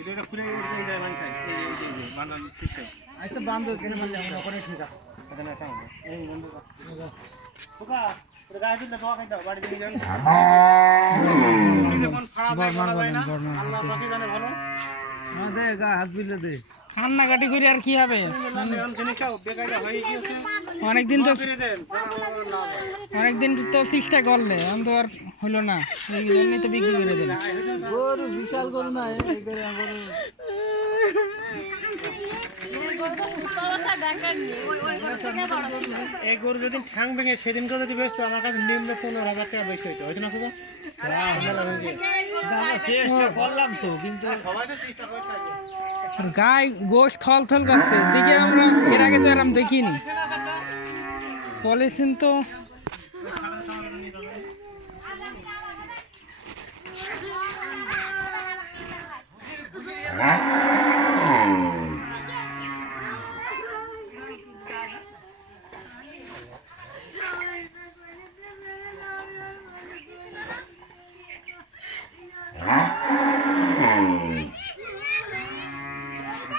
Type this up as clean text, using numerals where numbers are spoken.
এটা খুলে এই যায় মান খাই এই বানান সিস্টেম আচ্ছা বান্ধব কেন মানে আমরা ওখানে ঠিক আছে এখানে একটা হবে এই বন্ধ ওকা ওটা গায়ে দিলে দোয়া খাই দাও বাড়ি দিয়ে যান যখন ফাড়া যায় বলা যায় না আল্লাহ পাকি জানে ভালো না দে গা হাত বিলে দে কান্নাকাটি করে আর কি হবে? অনেকদিন তো চেষ্টা করলে এখন তো আর হলো না, এই জন্যই তো বিক্রি করে দিল। গরু বিশাল গরু না এই গরু যেদিন ঠ্যাং ভেঙে সেদিন করে যদি বেচতো আমার কাছে নিম্ন 15,000 টাকা বেশি হইতো হয়তো না শুধু চেষ্টা করলাম তো কিন্তু গায়ে গোশ থল থল করছে দিকে আমরা এর আগে তো এরম দেখিনি। পলিথিন তো